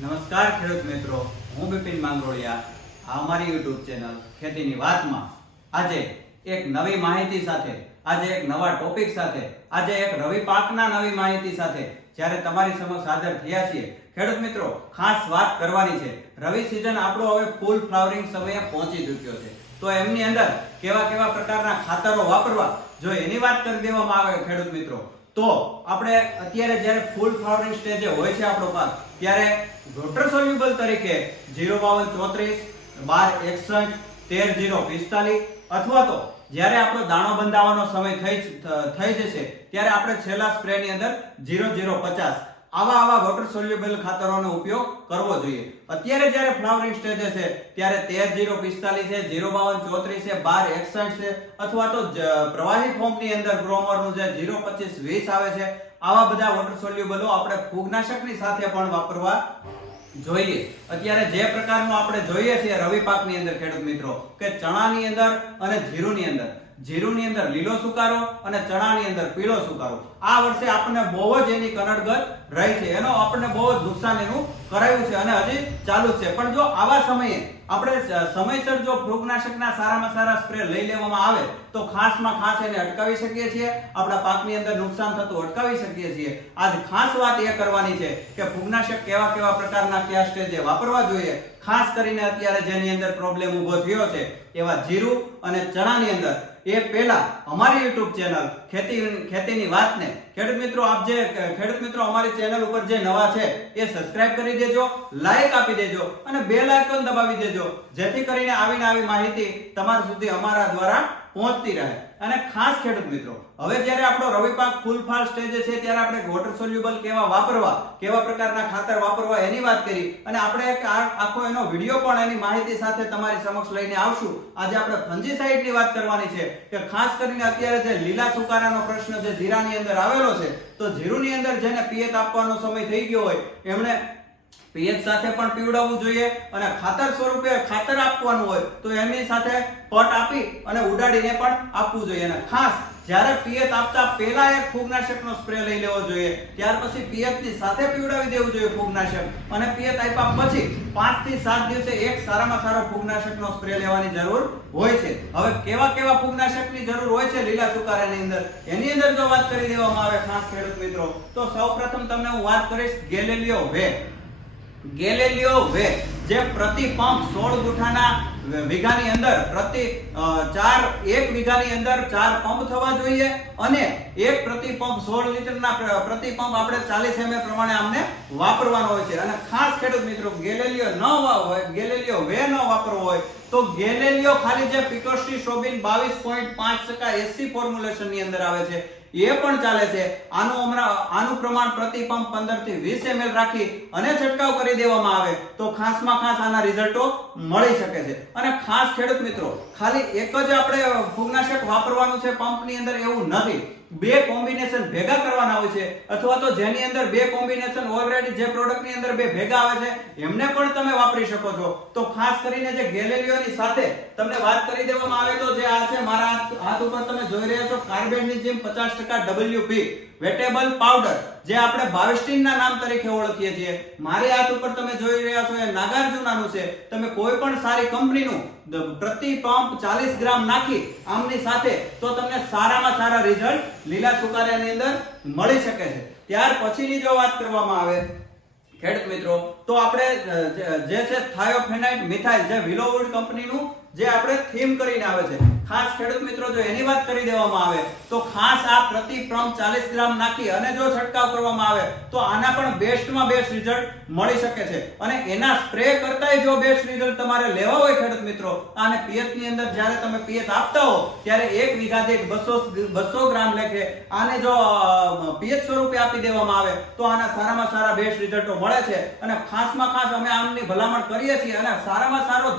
નમસ્કાર ખેડૂત મિત્રો, હું બિપિન માંગરોળિયા. આ અમારી યુટ્યુબ ચેનલ ખેતીની વાતમાં. આજે એક નવી માહિતી સાથે, આજે એક નવા ટોપિક સાથે, આજે એક રવિ પાકના નવી માહિતી સાથે જ્યારે તમારી સમક્ષ હાજર થયા છીએ. ખેડૂત મિત્રો, ખાસ વાત કરવાની છે. રવિ સિઝન આપણો હવે ફૂલ ફ્લાવરિંગ સમયે પહોંચી ચૂક્યો છે. તો એમની અંદર કેવા કેવા પ્રકારના ખાતરો વાપરવા, જો એની વાત કરી દેવામાં આવે ખેડૂત મિત્રો તો આપણે અત્યારે જ્યારે ફૂલ ફ્લાવરિંગ સ્ટેજે હોય છે આપણો પાક, ત્યારે વોટર સોલ્યુબલ તરીકે જીરો બાવન ચોત્રીસ, બાર એકસઠ, તેર જીરો પિસ્તાલીસ, અથવા તો જ્યારે આપણો દાણો બંધાવવાનો સમય થઈ થઈ જશે, ત્યારે આપણે છેલ્લા સ્પ્રેની અંદર જીરો જીરો પચાસ આવા આવા વોટર સોલ્યુબલ ખાતરોનો ઉપયોગ કરવો જોઈએ. અત્યારે જ્યારે ફ્લાવરિંગ સ્ટેજે છે, ત્યારે તેર જીરો પિસ્તાલીસ છે, જીરો બાવન ચોત્રીસ છે, બાર એકસઠ છે, અથવા તો પ્રવાહી ફોર્મની અંદર ગ્રોમરનું જે જીરો પચીસ વીસ આવે છે, આવા બધા વોટર સોલ્યુબલો આપણે ફૂગનાશકની સાથે પણ વાપરવા જોઈએ. અત્યારે જે પ્રકારનો આપણે જોઈએ છીએ રવિ પાકની અંદર, ખેડૂત મિત્રો, કે ચણાની અંદર અને જીરુની અંદર. જીરુની અંદર લીલો સુકારો અને ચણાની અંદર પીળો સુકારો. આ વર્ષે આપણને બહુ જ એની કનડગત રહી છે. એનો આપણને બહુ જ નુકસાન એનું કરાયું છે અને હજી ચાલુ છે. પણ જો આવા સમયે આપણે સમયસર જો ફૂગનાશકના સારામાં સારા સ્પ્રે લઈ લેવામાં આવે, તો ખાસમાં ખાસ એને અટકાવી શકીએ છીએ. આપણા પાકની અંદર નુકસાન થતું અટકાવી શકીએ છીએ. આજ ખાસ વાત એ કરવાની છે કે ફૂગનાશક કેવા કેવા પ્રકારના કયા સ્ટેજે વાપરવા જોઈએ. ખાસ કરીને અત્યારે જેની અંદર પ્રોબ્લેમ ઊભો થયો છે, એવા જીરું અને ચણાની અંદર. એ પહેલા અમારી યુટ્યુબ ચેનલ ખેતી ખેતીની વાતને ખેડૂત મિત્રો, આપ જે ખેડૂત મિત્રો અમારી ચેનલ ઉપર જે નવા છે, એ સબસ્ક્રાઇબ કરી દેજો લાઈક આપી દેજો અને બેલ આઇકોન દબાવી દેજો, જેથી કરીને આવીને આવી માહિતી તમારા સુધી અમારા દ્વારા પહોંચતી રહે. અને ખાસ ખેડૂત મિત્રો, હવે જ્યારે આપણો રવિ પાક ફૂલ ફાલ સ્ટેજે છે, ત્યારે આપણે વોટર સોલ્યુબલ કેવા વાપરવા, કેવા પ્રકારના ખાતર વાપરવા એની વાત કરી. અને આપણે એક આખો એનો વીડિયો પણ એની માહિતી સાથે તમારી સમક્ષ લઈને આવશું. આજે આપણે ફંજીસાઇડની વાત કરવાની છે, કે ખાસ કરીને અત્યારે જે લીલા સુકારાનો પ્રશ્ન જે જીરાની અંદર આવેલો છે. તો જીરુની અંદર જેને પિયત આપવાનો સમય થઈ ગયો હોય, એમણે પીએચ સાથે પણ પીવડાવવું જોઈએ અને ખાતર સ્વરૂપે ખાતર આપવાનું હોય, તો એમની સાથે પટ આપી અને ઉડાડીને પણ આપવું જોઈએ. અને ખાસ જ્યારે પિયત આપતા પહેલા એક ફૂગનાશકનો સ્પ્રે લઈ લેવો જોઈએ, ત્યાર પછી પિયતની સાથે પીવડાવી દેવું જોઈએ ફૂગનાશક. અને પિયત આપ્યા પછી પાંચથી સાત દિવસે એક સારામાં સારો ફૂગનાશકનો સ્પ્રે લેવાની જરૂર હોય છે. હવે કેવા કેવા ફૂગનાશકની જરૂર હોય છે લીલા સુકારાની અંદર? એની અંદર જો વાત કરી દેવામાં આવે ખાસ ખેડૂત મિત્રો, તો સૌપ્રથમ તમને હું વાત કરીશ ગેલેલિયો વે ગેલેલિયો વે, જે પ્રતિ પંપ સોળ ગુઠાના વીઘાની અંદર, પ્રતિ ચાર, એક વીઘાની અંદર ચાર પંપ થવા જોઈએ અને એક પ્રતિ પંપ સોળ લીટરના પ્ર- પ્રતિ પંપ આપણે ચાલીસ એમએલ પ્રમાણે આમને વાપરવાનો હોય છે. અને ખાસ ખેડૂત મિત્રો, ગેલેલિયો ન હોય, ગેલેલિયો વે ન વાપરવો હોય, તો ગેલેલિયો ખાલી જે પિકોસ્ટી શોબિન બાવીસ પોઈન્ટ પાંચ ટકા એસી ફોર્મ્યુલેશનની અંદર આવે છે. એ પણ ચાલે છે. આનું હમણાં, આનું પ્રમાણ પ્રતિ પંપ 15 થી 20 ml રાખી અને છંટકાવ કરી દેવામાં આવે તો ખાસમાં ખાસ આના રિઝલ્ટો મળી શકે છે. અને ખાસ ખેડૂત મિત્રો, ખાલી એક જ આપણે ફૂગનાશક વાપરવાનું છે પંપની અંદર એવું નથી. બે કોમ્બિનેશન ભેગા કરવાના હોય છે, અથવા તો જેની અંદર બે કોમ્બિનેશન ઓલરેડી જે પ્રોડક્ટની અંદર બે ભેગા આવે છે, એમને પણ તમે વાપરી શકો છો. તો ખાસ કરીને જે ગેલેલિયોની સાથે તમને વાત કરી દેવામાં આવે તો જે આ છે, મારા હાથ ઉપર તમે જોઈ રહ્યા છો કાર્બેટની જેમ 50% WP વેટેબલ પાવડર, જે આપણે બાવિસ્ટીન નામ તરીકે ઓળખીએ છીએ. મારી હાથ ઉપર તમે જોઈ રહ્યા છો, એ નાગાર્જુનાનું છે. તમે કોઈ પણ સારી કંપનીનું પ્રતિ પંપ 40 ગ્રામ નાખી આમની સાથે તો તમને સારામાં સારા રિઝલ્ટ લીલા સુકારાની અંદર મળી શકે છે. ત્યાર પછીની જો વાત કરવામાં આવે, ખેડૂત મિત્રો, તો આપણે જે છે થાયોફેનાઇટ મિથાઇલ, જે વિલોવુડ કંપનીનું જે આપણે થીમ કરીને આવે છે. ખાસ ખેડૂત મિત્રો, જો એની વાત કરી દેવામાં આવે, તો ખાસ આ પ્રતિ પ્રમ 40 ગ્રામ નાખી અને જો છંટકાવ કરવામાં આવે, તો આના પણ બેસ્ટમાં બેસ્ટ રિઝલ્ટ મળી શકે છે. અને એના સ્પ્રે કરતાંય જો બેસ્ટ રિઝલ્ટ તમારે લેવા હોય ખેડૂત મિત્રો અને પિયતની અંદર જ્યારે તમે પિયત આપતા હો, ત્યારે એક વીઘા દીઠ બસો બસો ગ્રામ લેખે આને જો પિયત સ્વરૂપે આપી દેવામાં આવે, તો આના સારામાં સારા બેસ્ટ રિઝલ્ટો મળે છે. અને ખાસમાં ખાસ અમે આમની ભલામણ કરીએ છીએ અને સારામાં સારો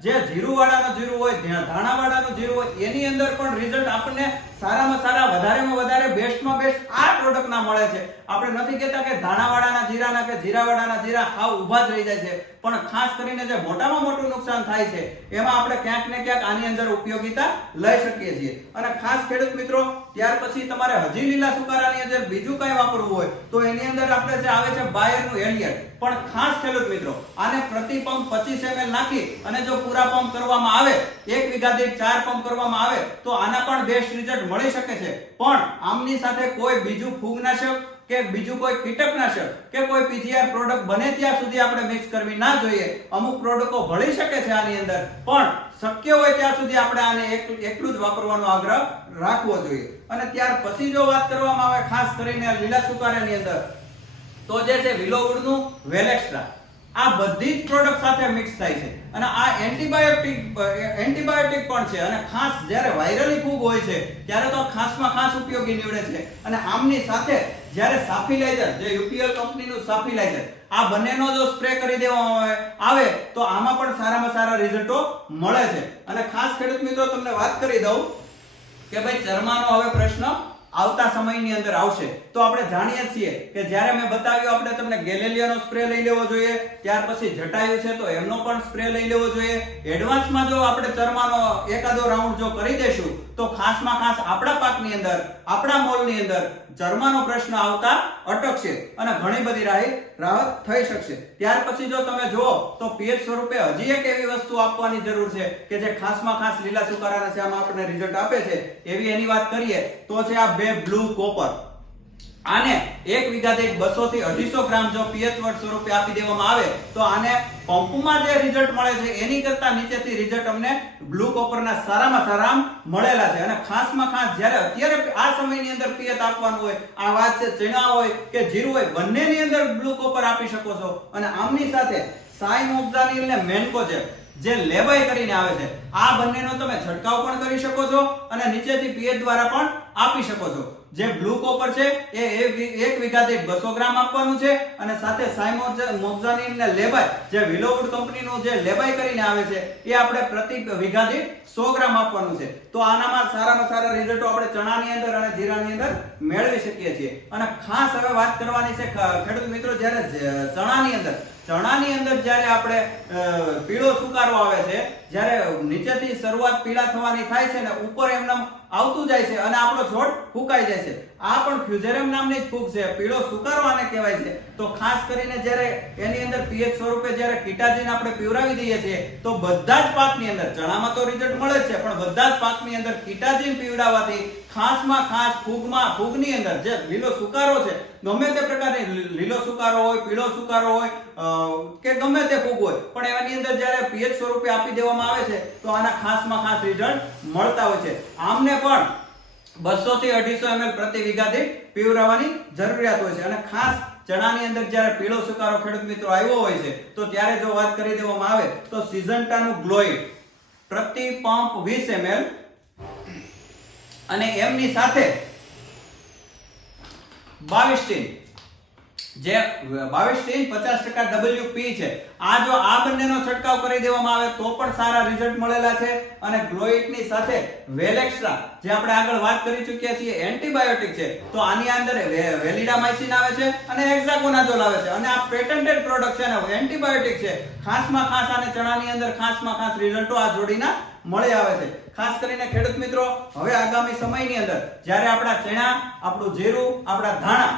જે- જીરુવાળાનો જીરું હોય ધાણાવાળાનું જીરું હોય, એની અંદર પણ રિઝલ્ટ આપણને સારામાં સારા, વધારેમાં વધારે બેસ્ટમાં બેસ્ટ આ પ્રોડક્ટના મળે છે. આપણે નથી કહેતા કે ધાણાવાળાના જીરાના કે જીરાવાળાના જીરા હાવ ઊભા જ રહી જાય છે. પણ ખાસ કરીને જે મોટામાં મોટું નુકસાન થાય છે, એમાં આપણે ક્યાંક ને ક્યાંક આની અંદર ઉપયોગીતા લઈ શકીએ છીએ. અને ખાસ ખેડૂત મિત્રો, ત્યાર પછી તમારે હજી લીલા સુકારાની અંદર બીજું કઈ વાપરવું હોય, તો એની અંદર આપણે જે આવે છે બાયરનું એલિયર પણ ખાસ ખેડૂત મિત્રો, આને પ્રતિ પંપ 25 ml નાખી અને જો પૂરા પંપ કરવામાં આવે, એક વીઘા દીઠ ચાર પંપ કરવામાં આવે, તો આના પણ બેસ્ટ રિઝલ્ટ મળી શકે છે. પણ આમની સાથે કોઈ બીજું ફૂગનાશક કે બીજું કોઈ કીટકનાશક કે કોઈ પીજીઆર પ્રોડક્ટ બને ત્યાં સુધી આપણે મિક્સ કરવી ના જોઈએ. અમુક પ્રોડક્ટો ભળી શકે છે આની અંદર, પણ શક્ય હોય ત્યાં સુધી આપણે આને એકલું જ વાપરવાનો આગ્રહ રાખવો જોઈએ. અને ત્યાર પછી જો વાત કરવામાં આવે ખાસ કરીને લીલા સુકારાની અંદર, તો જે છે વિલોવુડનું વેલેક્સ્ટ્રા. આ બધી જ પ્રોડક્ટ સાથે મિક્સ થાય છે. અને આ એન્ટીબાયોટિક એન્ટીબાયોટિક પણ છે. અને ખાસ જ્યારે વાયરલી ફૂગ હોય છે, ત્યારે તો ખાસમાં ખાસ ઉપયોગી નીવડે છે. અને આમની સાથે જ્યારે સાફિલાઇઝર જે યુપીએલ કંપનીનું સાફિલાઇઝર આ બંનેનો જો સ્પ્રે કરી દેવામાં આવે આવે, તો આમાં પણ સારામાં સારા રિઝલ્ટો મળે છે. અને ખાસ ખેડૂત મિત્રો, તમને વાત કરી દઉં કે ભાઈ, ચરમાનો હવે પ્રશ્ન આવતા સમયની અંદર આવશે. તો આપણે જાણીએ છીએ કે જ્યારે મેં બતાવ્યું, આપણે તમને ગેલેલિયાનો સ્પ્રે લઈ લેવો જોઈએ, ત્યાર પછી જટાયું છે, તો એમનો પણ સ્પ્રે લઈ લેવો જોઈએ. એડવાન્સમાં જો આપણે ચરમાનો એકાદો રાઉન્ડ જો કરી દેશું તો ખાસમાં ખાસ આપણા પાકની અંદર, આપણા મોલની અંદર જર્માનો પ્રશ્ન આવતા અટકશે અને ઘણી બધી રાહી રાહત થઈ શકશે. ત્યાર પછી જો તમે જુઓ, તો પીએચ સ્વરૂપે હજી એક એવી વસ્તુ આપવાની જરૂર છે કે જે ખાસમાં ખાસ લીલા સુકારાના આમાં આપણને રિઝલ્ટ આપે છે. એવી એની વાત કરીએ, તો છે આ બે બ્લુ કોપર આને એક વીઘા દીઠ બસો થી અઢીસો ગ્રામ જો પીએચ વર્ડ સ્વરૂપે આપી દેવામાં આવે, તો આને પંપમાં જે રિઝલ્ટ મળે છે, એની કરતા નીચેથી રિઝલ્ટ અમને બ્લુ કોપરના સારામાં સારા મળેલા છે. અને ખાસમાં ખાસ જ્યારે અત્યારે આ સમયની અંદર પિયત આપવાનું હોય, આ વાત છે ચણા હોય કે જીરું હોય, બંનેની અંદર બ્લુ કોપર આપી શકો છો. અને આમની સાથે સાયમોક્ઝાનિલ ને છે, જે લેબાઈ કરીને આવે છે. આ બંનેનો તમે છંટકાવ પણ કરી શકો છો અને નીચેથી પીએચ દ્વારા પણ આપી શકો છો. જે બ્લુ કોપર છે, એ એક વીઘા દીઠ 200 ગ્રામ આપવાનું છે. અને સાથે સાયમોક્ઝાનિલ ને લેબાઈ જે વિલોવુડ કંપનીનું જે લેબાઈ કરીને આવે છે, એ આપણે પ્રતિ વીઘા દીઠ 100 ગ્રામ આપવાનું છે. તો આનામાં સારામાં સારા રિઝલ્ટો આપણે ચણાની અંદર અને જીરાની અંદર મેળવી શકીએ છીએ. અને ખાસ હવે વાત કરવાની છે ખેડૂત મિત્રો, જ્યારે ચણાની અંદર ચણાની અંદર જ્યારે આપણે પીળો સુકારો આવે છે, જ્યારે નીચેથી શરૂઆત પીળા થવાની થાય છે ને ઉપર એમનેમ આવતું જાય છે અને આપણો છોડ ફૂંકાઈ જાય છે. આ પણ ફ્યુઝેરિયમ નામની જ ફૂગ છે. પીળો સુકારો આને કહેવાય છે. તો ખાસ કરીને જ્યારે એની અંદર પીએચ સ્વરૂપે જ્યારે કીટાજીન આપણે પીવરાવી દઈએ છીએ, તો બધા જ પાકની અંદર, ચણામાં તો રિઝલ્ટ મળે છે, પણ બધા જ પાકની અંદર કીટાજીન પીવડાવવાથી ખાસમાં ખાસ, ફૂગમાં ફૂગની અંદર જે લીલો સુકારો છે, ગમે તે પ્રકારની લીલો સુકારો હોય, પીળો સુકારો હોય કે ગમે તે ફૂગ હોય, પણ એની અંદર જ્યારે પીએચ સ્વરૂપે આપી દેવામાં આવે છે, તો આના ખાસમાં ખાસ રિઝલ્ટ મળતા હોય છે. આમને પણ 200 થી અઢીસો એમએલ પ્રતિ વીઘા દીઠ પીવરાવવાની જરૂરિયાત હોય છે. અને ખાસ ચણાની અંદર જ્યારે પીળો સુકારો ખેડૂત મિત્રો આવ્યો હોય છે, તો ત્યારે જો વાત કરી દેવામાં આવે, તો સિઝન્ટાનું ગ્લોઇડ પ્રતિ પંપ વીસ એમએલ અને એમની સાથે બાવિસ્ટીન જે બાવિસ્ટીન પચાસ ટકા WP છે. આ જો આ બંનેનો છંટકાવ કરી દેવામાં આવે તો પણ સારા રિઝલ્ટ મળેલા છે અને ગ્લોઇટની સાથે વેલેક્સ્ટ્રા, જે આપણે આગળ વાત કરી ચૂક્યા છીએ, એન્ટીબાયોટિક છે, તો આની અંદર વેલિડામાઇસિન આવે છે અને હેક્સાકોનાઝોલ આવે છે. અને આ પેટન્ટેડ પ્રોડક્ટ છે અને એન્ટીબાયોટિક છે. ખાસમાં ખાસ અને ચણાની અંદર ખાસમાં ખાસ રિઝલ્ટો આ જોડીના મળી આવે છે. ખાસ કરીને ખેડૂત મિત્રો, હવે આગામી સમયની અંદર જ્યારે આપણા ચણા, આપણું જીરું, આપણા ધાણા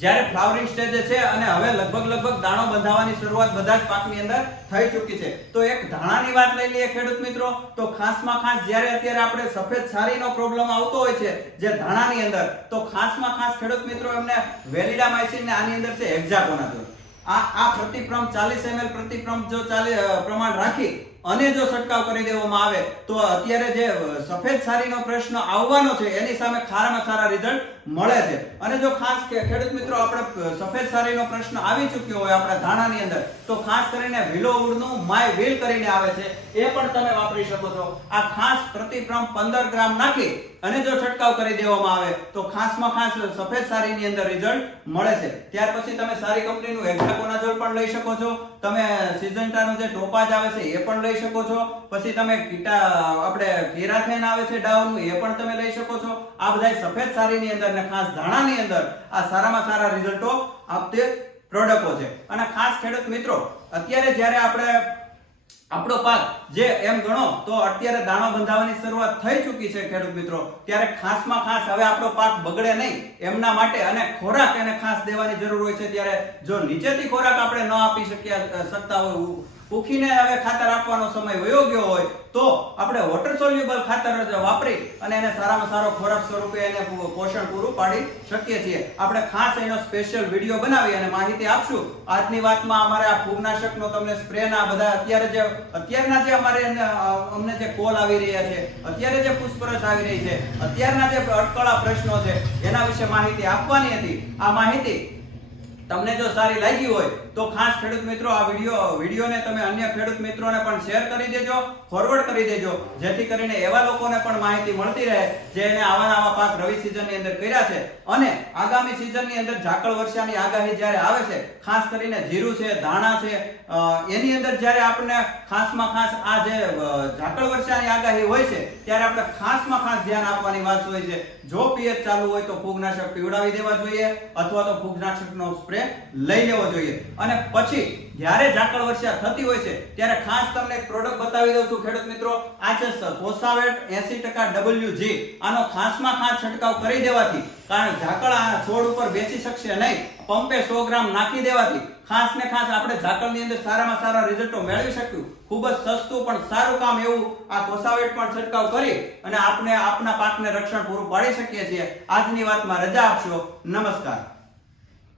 જ્યારે ફ્લાવરિંગ સ્ટેજે છે અને હવે લગભગ લગભગ દાણો બંધાવવાની શરૂઆત બધા જ પાકની અંદર થઈ ચૂકી છે. તો એક ધાણાની વાત લઈ લઈએ ખેડૂત મિત્રો. તો ખાસમાં ખાસ જ્યારે અત્યારે આપણે સફેદ છારીનો પ્રોબ્લેમ આવતો હોય છે જે ધાણાની અંદર, તો ખાસમાં ખાસ ખેડૂત મિત્રો એમને વેલિડામાઇસિન ને આની અંદર છે હેક્ઝાકોનાઝોલ આ આ પ્રતિક્રમ 40 ml પ્રતિક્રમ જો ચાલે પ્રમાણ રાખી અને જો છંટકાવ કરી દેવામાં આવે, તો અત્યારે જે સફેદ સારીનો પ્રશ્ન આવવાનો છે, એની સામે સારામાં સારા રિઝલ્ટ મળે છે. અને જો ખાસ ખેડૂત મિત્રો, આપણે સફેદ સારીનો પ્રશ્ન આવી ચૂક્યો હોય આપણા ધાણાની અંદર, તો ખાસ કરીને વિલોવુડનું માય વિલ કરીને આવે છે, એ પણ તમે વાપરી શકો છો. આ ખાસ પ્રતિક્રમ 15 ગ્રામ નાખી અને જો છંટકાવ કરી દેવામાં આવે, તો ખાસમાં ખાસ સફેદ સારીની અંદર રિઝલ્ટ મળે છે. ત્યાર પછી તમે સારી કંપનીનું હેક્સાકોનાઝોલ પણ લઈ શકો છો. તમે સિઝન્ટાનો જે ટોપાજ આવે છે, એ પણ લઈ શકો છો. પછી તમે કીટા, આપણે કેરાથેન આવે છે ડાઉનું એ પણ તમે લઈ શકો છો. આ બધા સફેદ સારીની અંદર ને ખાસ ધાણાની અંદર આ સારામાં સારા રિઝલ્ટો આપતે પ્રોડક્ટો છે. અને ખાસ ખેડૂત મિત્રો, અત્યારે જ્યારે આપણે આપણો પાક જે એમ ગણો તો અત્યારે દાણો બંધાવવાની શરૂઆત થઈ ચૂકી છે, ખેડૂત મિત્રો. ત્યારે ખાસમાં ખાસ હવે આપણો પાક બગડે નહીં. એમના માટે અને ખોરાક એને ખાસ દેવાની જરૂર હોય છે. ત્યારે જો નીચેથી ખોરાક આપણે ન આપી શક્યા શકતા હોય ઉખીને હવે ખાતર આપવાનો સમય વયો ગયો હોય, તો આપણે વોટર સોલ્યુબલ ખાતર વાપરી અને એને સારામાં સારો ખોરાક સ્વરૂપે એને પોષણ પૂરું પાડી શકીએ છીએ. આપણે ખાસ એનો સ્પેશિયલ વીડિયો બનાવી અને માહિતી આપશું. આજની વાતમાં અમારે આ ફૂગનાશકનો તમને સ્પ્રે ના બધા, અત્યારે જે, અત્યારના જે અમારે અમને જે કોલ આવી રહ્યા છે, અત્યારે જે પૂછપરછ આવી રહી છે, અત્યારના જે અટકળા પ્રશ્નો છે, એના વિશે માહિતી આપવાની હતી. આ માહિતી તમને જો સારી લાગી હોય તો ખાસ ખેડૂત મિત્રો આ વીડિયો વિડીયોને તમે અન્ય ખેડૂત મિત્રોને પણ શેર કરી દેજો ફોરવર્ડ કરી દેજો, જેથી કરીને એવા લોકોને પણ માહિતી મળતી રહે જે એને આવા આવા પાક રવિ સિઝનની અંદર કર્યા છે. અને આગામી સિઝનની અંદર ઝાકળ વર્ષાની આગાહી જ્યારે આવે છે, ખાસ કરીને જીરું છે, ધાણા છે એની અંદર જ્યારે આપણને ખાસમાં ખાસ આ જે ઝાકળ વર્ષાની આગાહી હોય છે, ત્યારે આપણે ખાસમાં ખાસ ધ્યાન આપવાની વાત હોય છે. જો પીએચ ચાલુ હોય તો ફૂગનાશક પીવડાવી દેવા જોઈએ, અથવા તો ફૂગનાશકનો સ્પ્રે લઈ લેવો જોઈએ. અને પછી જ્યારે ઝાકળ વર્ષા થતી હોય છે, ત્યારે ખાસ તમને એક પ્રોડક્ટ બતાવી દઉં છું, ખેડૂત મિત્રો. આ છે કોસાવેટ એસી ટકા ડબલ્યુજી આનો ખાસમાં ખાસ છંટકાવ કરી દેવાથી, કારણ ઝાકળ આ છોડ ઉપર બેસી શકશે નહીં. પંપે સો ગ્રામ નાખી દેવાથી, ખાસ ને ખાસ આપણે ઝાકળની અંદર સારામાં સારા રિઝલ્ટો મેળવી શક્યું. ખૂબ જ સસ્તું પણ સારું કામ એવું આ કોસાવેટ પણ છંટકાવ કરી અને આપણે આપના પાકને રક્ષણ પૂરું પાડી શકીએ છીએ. આજની વાતમાં રજા આપશો. નમસ્કાર.